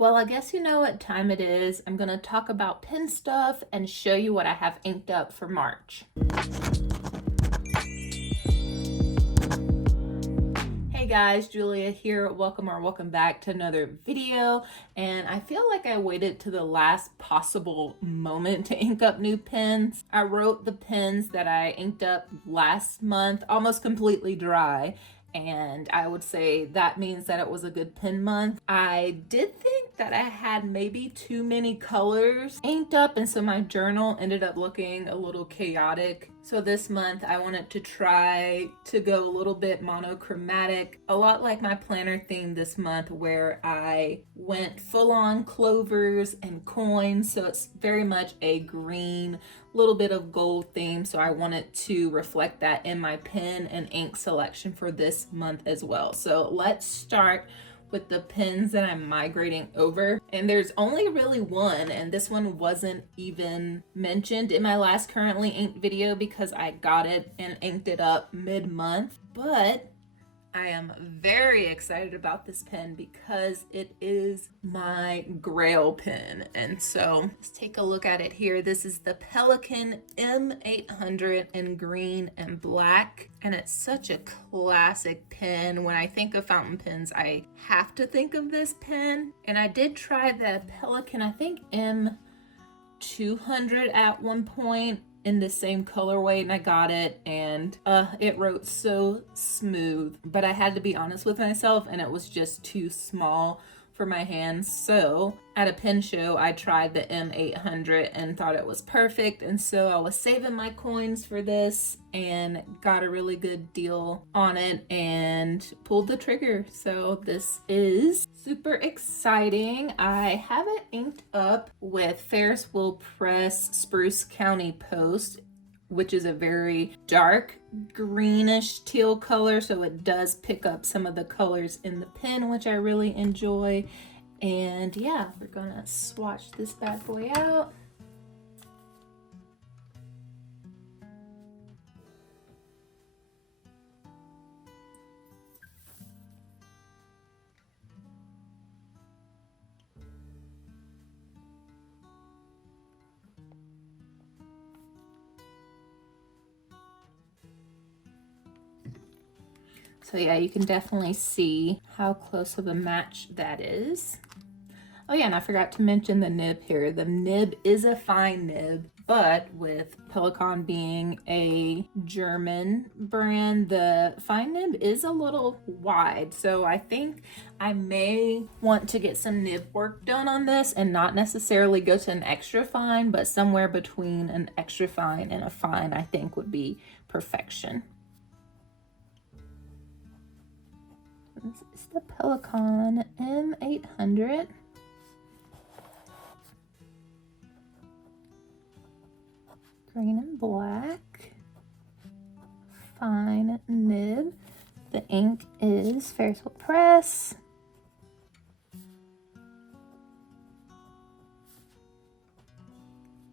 Well, I guess you know what time it is. I'm gonna talk about pen stuff and show you what I have inked up for March. Hey guys, Julia here. Welcome back to another video. And I feel like I waited to the last possible moment to ink up new pens. I wrote the pens that I inked up last month almost completely dry, and I would say that means that it was a good pen month. I did think that I had maybe too many colors inked up, and so my journal ended up looking a little chaotic. So this month I wanted to try to go a little bit monochromatic, a lot like my planner theme this month, where I went full on clovers and coins. So it's very much a green, little bit of gold theme. So I wanted to reflect that in my pen and ink selection for this month as well. So let's start with the pens that I'm migrating over. And there's only really one, and this one wasn't even mentioned in my last currently inked video because I got it and inked it up mid-month. But I am very excited about this pen because it is my grail pen. And so let's take a look at it here. This is the Pelikan M800 in green and black. And it's such a classic pen. When I think of fountain pens, I have to think of this pen. And I did try the Pelikan, I think M200 at one point, in the same colorway, and I got it, and it wrote so smooth, but I had to be honest with myself and it was just too small for my hands. So at a pen show I tried the M800 and thought it was perfect, and so I was saving my coins for this and got a really good deal on it and pulled the trigger. So this is super exciting. I have it inked up with Ferris Wheel Press Spruce County Post, which is a very dark greenish teal color, so it does pick up some of the colors in the pen, which I really enjoy. And yeah, we're gonna swatch this bad boy out. So yeah, you can definitely see how close of a match that is. Oh yeah, and I forgot to mention the nib here. The nib is a fine nib, but with Pelikan being a German brand, the fine nib is a little wide. So I think I may want to get some nib work done on this and not necessarily go to an extra fine, but somewhere between an extra fine and a fine I think would be perfection. This is the Pelikan M800. Green and black. Fine nib. The ink is Ferris Wheel Press.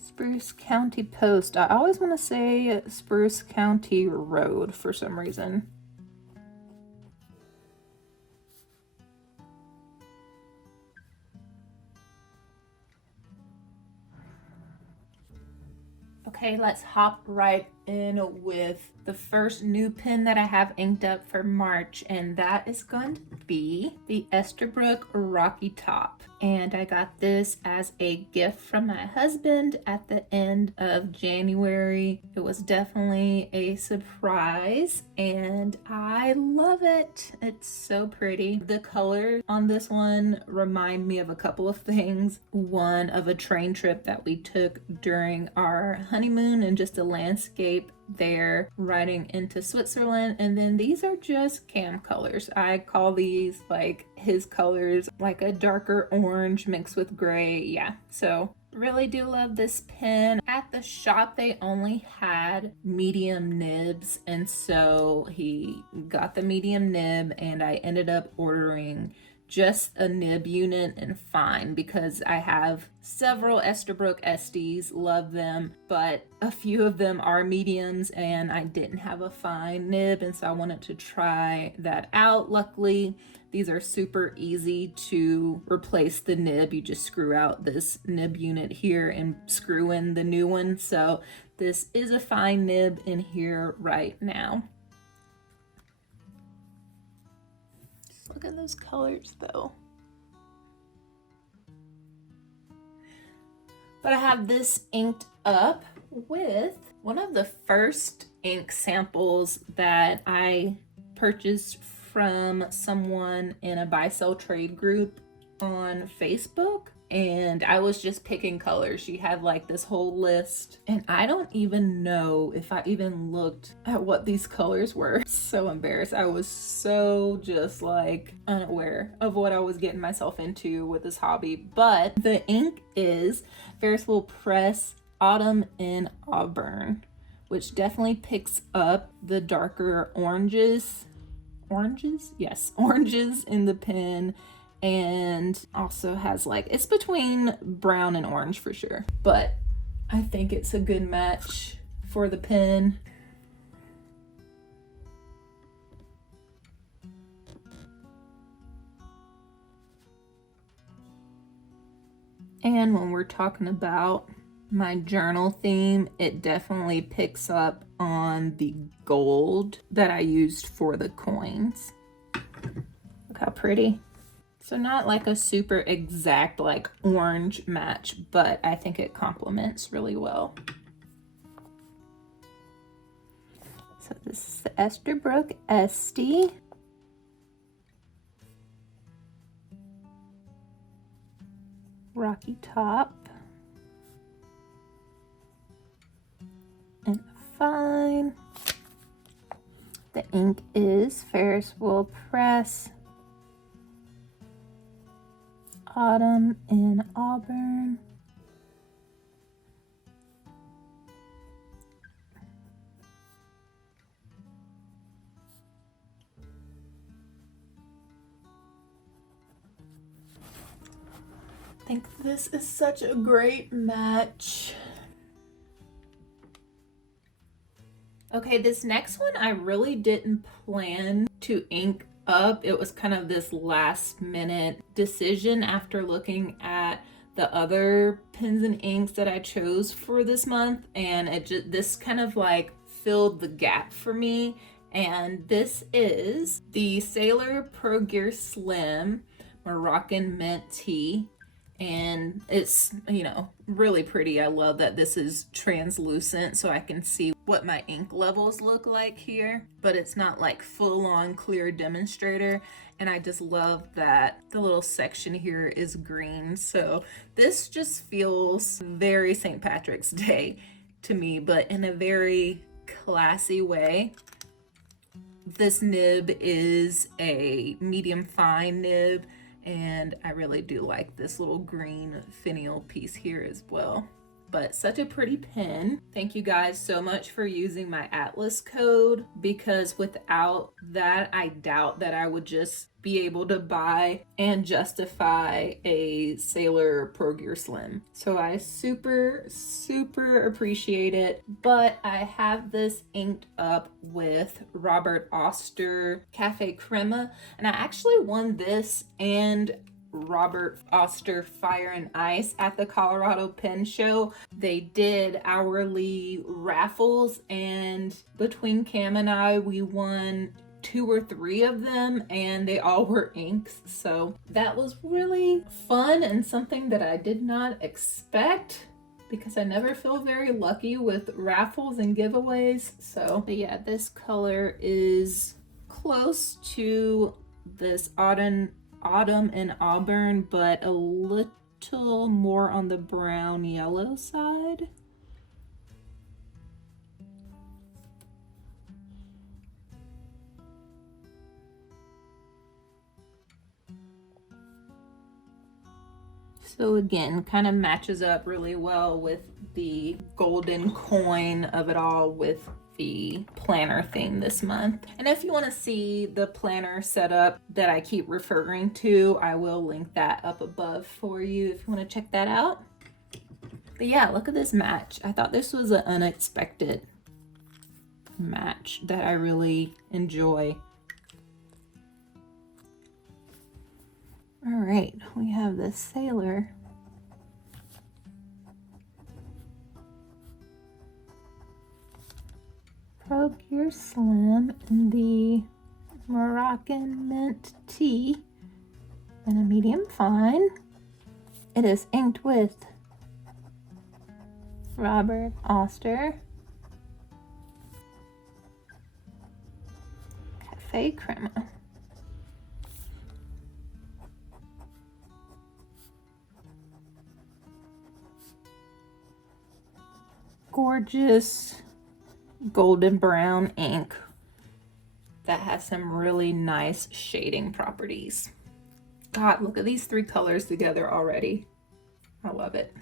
Spruce County Post. I always want to say Spruce County Road for some reason. Okay, let's hop right in with the first new pen that I have inked up for March, and that is going to be the Esterbrook Rocky Top. And I got this as a gift from my husband at the end of January. It was definitely a surprise and I love it. It's so pretty. The colors on this one remind me of a couple of things. One, of a train trip that we took during our honeymoon and just a landscape there riding into Switzerland. And then these are just cam colors. I call these like his colors, like a darker orange mixed with gray. Yeah, so really do love this pen. At the shop they only had medium nibs, and so he got the medium nib and I ended up ordering just a nib unit and fine, because I have several Esterbrook Esties, love them, but a few of them are mediums and I didn't have a fine nib, and so I wanted to try that out. Luckily, these are super easy to replace the nib. You just screw out this nib unit here and screw in the new one. So this is a fine nib in here right now. Look at those colors though. But I have this inked up with one of the first ink samples that I purchased from someone in a buy sell trade group on Facebook. And I was just picking colors. She had like this whole list, and I don't even know if I even looked at what these colors were. So embarrassed. I was so just like unaware of what I was getting myself into with this hobby. But the ink is Ferris Wheel Press Autumn in Auburn, which definitely picks up the darker oranges. Yes, oranges in the pen. And also has like, it's between brown and orange for sure, but I think it's a good match for the pen. And when we're talking about my journal theme, it definitely picks up on the gold that I used for the coins. Look how pretty. So not like a super exact like orange match, but I think it complements really well. So this is the Esterbrook Estie. Rocky top. And fine. The ink is Ferris Wheel Press Autumn in Auburn. I think this is such a great match. Okay, this next one I really didn't plan to ink up. It was kind of this last minute decision after looking at the other pens and inks that I chose for this month, and this kind of like filled the gap for me. And this is the Sailor Pro Gear Slim Moroccan Mint Tea. And it's, you know, really pretty. I love that this is translucent so I can see what my ink levels look like here, but it's not like full-on clear demonstrator. And I just love that the little section here is green. So this just feels very St. Patrick's Day to me, but in a very classy way. This nib is a medium fine nib, and I really do like this little green finial piece here as well. But such a pretty pen. Thank you guys so much for using my Atlas code, because without that, I doubt that I would just be able to buy and justify a Sailor Pro Gear Slim. So I super appreciate it. But I have this inked up with Robert Oster Cafe Crema, and I actually won this and Robert Oster Fire and Ice at the Colorado Pen Show. They did hourly raffles, and between Cam and I, we won 2 or 3 of them, and they all were inks. So that was really fun and something that I did not expect, because I never feel very lucky with raffles and giveaways. So but yeah, this color is close to this Autumn in Auburn, but a little more on the brown yellow side. So again, kind of matches up really well with the golden coin of it all with the planner theme this month. And if you want to see the planner setup that I keep referring to, I will link that up above for you if you want to check that out. But yeah, look at this match. I thought this was an unexpected match that I really enjoy. All right, we have this sailor. Pro Pure Slim in the Moroccan mint tea and a medium fine. It is inked with Robert Oster Cafe Crema. Gorgeous golden brown ink that has some really nice shading properties. God, look at these three colors together already. I love it.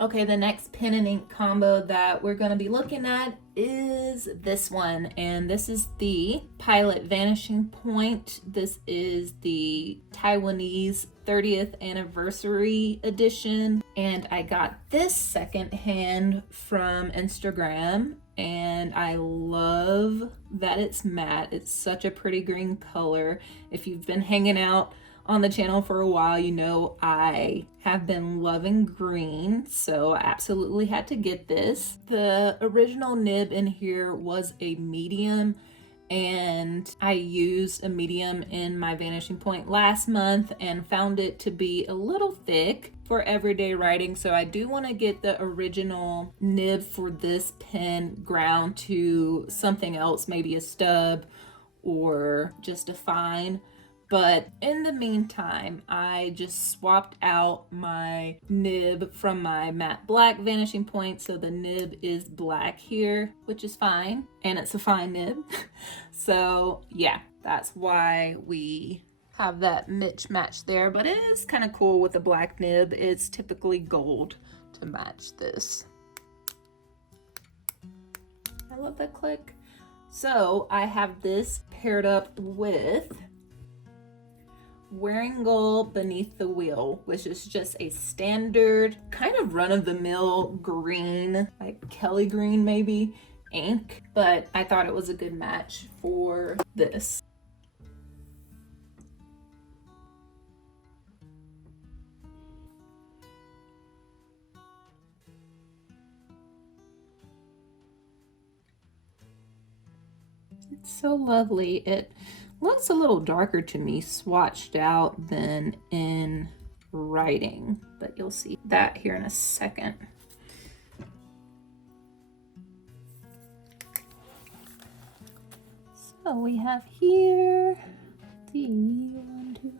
Okay, the next pen and ink combo that we're going to be looking at is this one, and this is the Pilot Vanishing Point. This is the Taiwanese 30th anniversary edition, and I got this secondhand from Instagram, and I love that it's matte. It's such a pretty green color. If you've been hanging out on the channel for a while, you know I have been loving green, so I absolutely had to get this. The original nib in here was a medium, and I used a medium in my Vanishing Point last month and found it to be a little thick for everyday writing, so I do want to get the original nib for this pen ground to something else, maybe a stub or just a fine. But in the meantime, I just swapped out my nib from my matte black Vanishing Point, so the nib is black here, which is fine, and it's a fine nib. So yeah, that's why we have that match there, but it is kind of cool with the black nib. It's typically gold to match this. I love that click. So I have this paired up with Wearing Gold Beneath the Wheel, which is just a standard kind of run-of-the-mill green, like Kelly green maybe, ink, but I thought it was a good match for this. It's so lovely. It looks a little darker to me swatched out than in writing, but you'll see that here in a second. So we have here the 1, 2.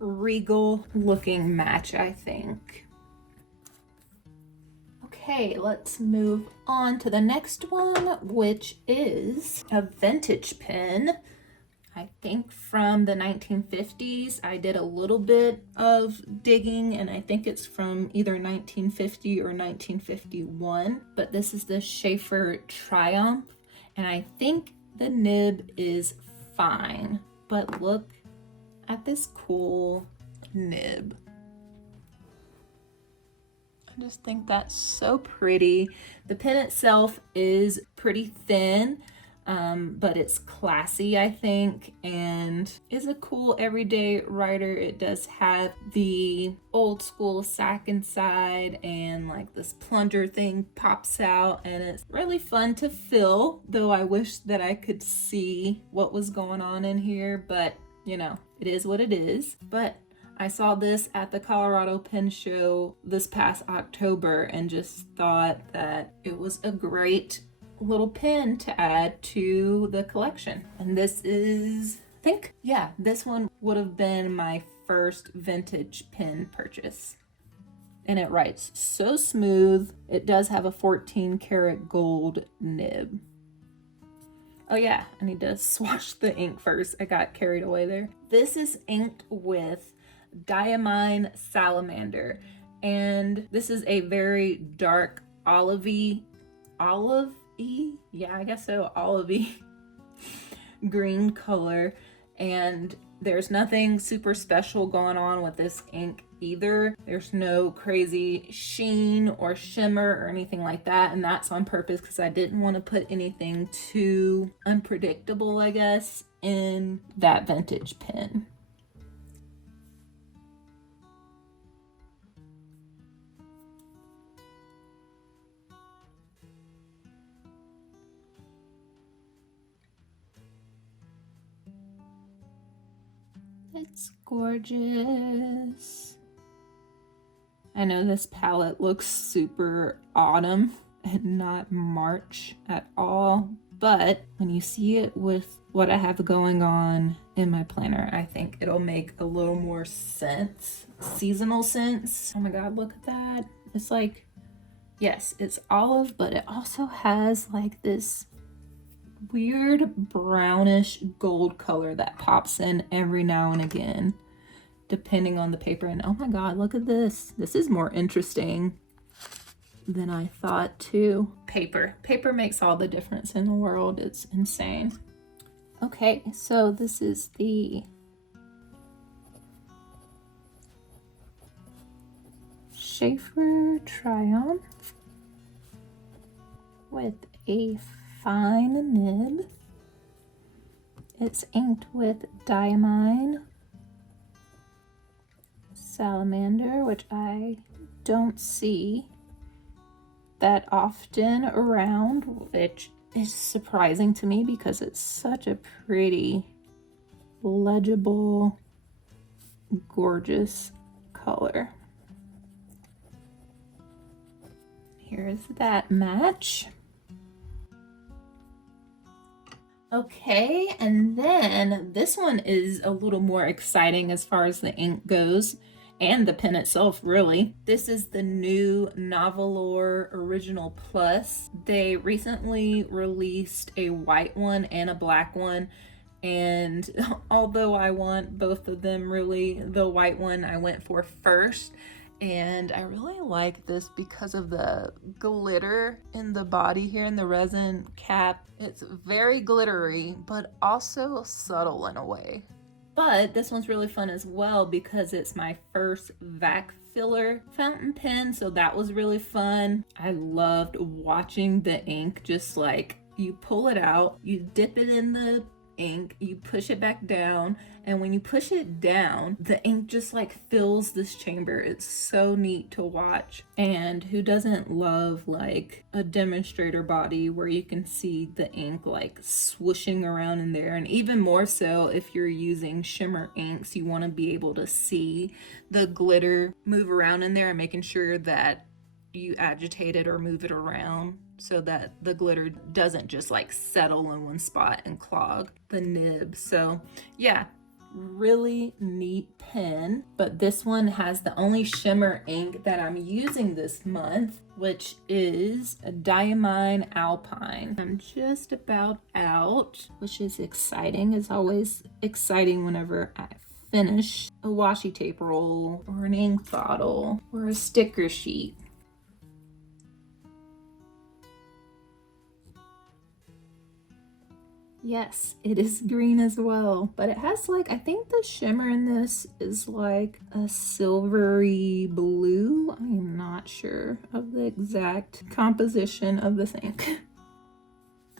Regal looking match, I think. Okay, let's move on to the next one, which is a vintage pen. I think from the 1950s. I did a little bit of digging, and I think it's from either 1950 or 1951, but this is the Schaefer Triumph, and I think the nib is fine, but look at this cool nib. I just think that's so pretty. The pen itself is pretty thin. but it's classy, I think, and is a cool everyday writer. It does have the old school sack inside, and like this plunger thing pops out, and it's really fun to fill, though I wish that I could see what was going on in here, but you know, it is what it is. But I saw this at the Colorado Pen Show this past October and just thought that it was a great little pen to add to the collection. And this is, I think, yeah, this one would have been my first vintage pen purchase. And it writes so smooth. It does have a 14 karat gold nib. Oh yeah, I need to swatch the ink first. I got carried away there. This is inked with Diamine Salamander, and this is a very dark olivey, yeah, I guess so, olivey green color, and there's nothing super special going on with this ink either. There's no crazy sheen or shimmer or anything like that, and that's on purpose because I didn't want to put anything too unpredictable, I guess, in that vintage pen. It's gorgeous. I know this palette looks super autumn and not March at all, but when you see it with what I have going on in my planner, I think it'll make a little more sense, seasonal sense. Oh my god, look at that. It's like, yes, it's olive, but it also has like this weird brownish gold color that pops in every now and again depending on the paper. And oh my god, look at this. This is more interesting than I thought too. Paper makes all the difference in the world. It's insane. Okay, so this is the Schaefer Triumph with a fine nib. It's inked with Diamine Salamander, which I don't see that often around, which is surprising to me because it's such a pretty, legible, gorgeous color. Here's that match. Okay, and then this one is a little more exciting as far as the ink goes, and the pen itself, really. This is the new Nahvalur Original Plus. They recently released a white one and a black one, and although I want both of them, really, the white one I went for first. And I really like this because of the glitter in the body here in the resin cap. It's very glittery, but also subtle in a way. But this one's really fun as well because it's my first vac filler fountain pen, so that was really fun. I loved watching the ink, just like you pull it out, you dip it in the ink, you push it back down, and when you push it down, the ink just like fills this chamber. It's so neat to watch. And who doesn't love like a demonstrator body where you can see the ink like swooshing around in there? And even more so if you're using shimmer inks, you want to be able to see the glitter move around in there and making sure that you agitate it or move it around so that the glitter doesn't just like settle in one spot and clog the nib. So yeah, really neat pen. But this one has the only shimmer ink that I'm using this month, which is a Diamine Alpine. I'm just about out, which is exciting. It's always exciting whenever I finish a washi tape roll or an ink bottle or a sticker sheet. Yes, it is green as well, but it has like, I think the shimmer in this is like a silvery blue. I am not sure of the exact composition of this ink.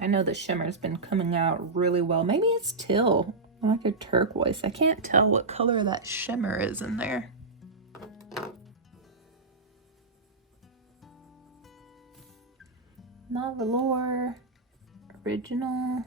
I know the shimmer's been coming out really well. Maybe it's teal, like a turquoise. I can't tell what color that shimmer is in there. Nahvalur original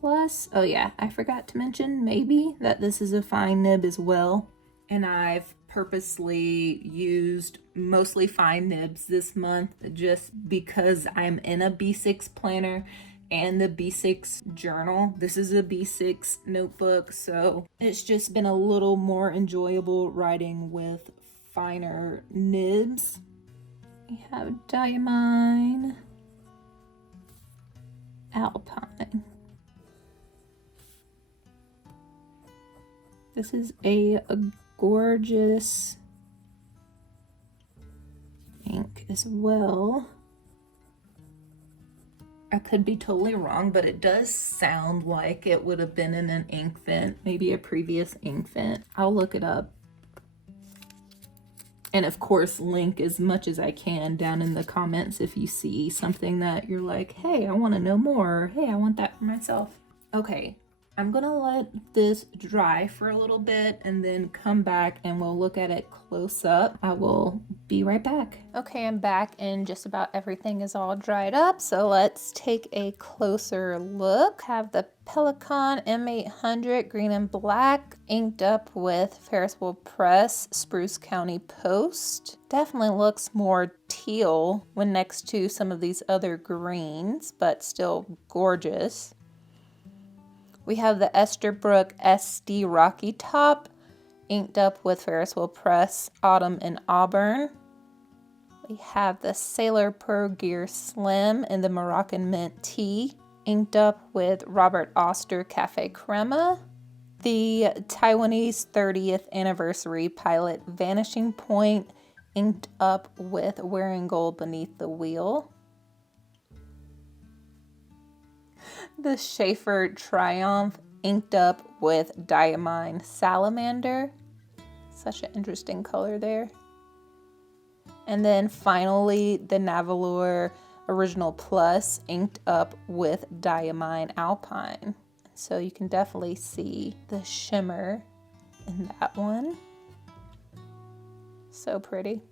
plus. Oh yeah, I forgot to mention maybe that this is a fine nib as well. And I've purposely used mostly fine nibs this month just because I'm in a B6 planner and the B6 journal. This is a B6 notebook, so it's just been a little more enjoyable writing with finer nibs. We have Diamine, Alpine. This is a gorgeous ink as well. I could be totally wrong, but it does sound like it would have been in an ink vent, maybe a previous ink vent. I'll look it up. And of course, link as much as I can down in the comments if you see something that you're like, hey, I want to know more. Hey, I want that for myself. Okay, I'm gonna let this dry for a little bit and then come back and we'll look at it close up. I will be right back. Okay, I'm back and just about everything is all dried up. So let's take a closer look. Have the Pelikan M800 green and black inked up with Ferris Wheel Press Spruce County Post. Definitely looks more teal when next to some of these other greens, but still gorgeous. We have the Esterbrook Estie Rocky Top, inked up with Ferris Wheel Press Autumn and Auburn. We have the Sailor Pro Gear Slim in the Moroccan Mint Tea, inked up with Robert Oster Cafe Crema. The Taiwanese 30th Anniversary Pilot Vanishing Point, inked up with Wearing Gold Beneath the Wheel. The Schaefer Triumph, inked up with Diamine Salamander. Such an interesting color there. And then finally, the Nahvalur Original Plus, inked up with Diamine Alpine. So you can definitely see the shimmer in that one. So pretty.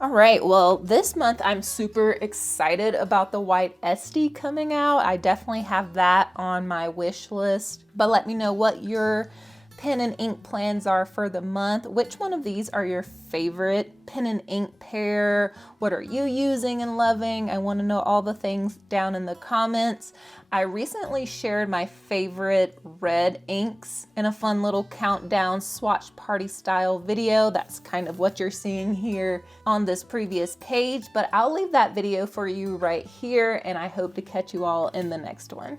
All right, well, this month I'm super excited about the white Estie coming out. I definitely have that on my wish list, but let me know what your pen and ink plans are for the month. Which one of these are your favorite pen and ink pair? What are you using and loving? I want to know all the things down in the comments. I recently shared my favorite red inks in a fun little countdown swatch party style video. That's kind of what you're seeing here on this previous page, but I'll leave that video for you right here, and I hope to catch you all in the next one.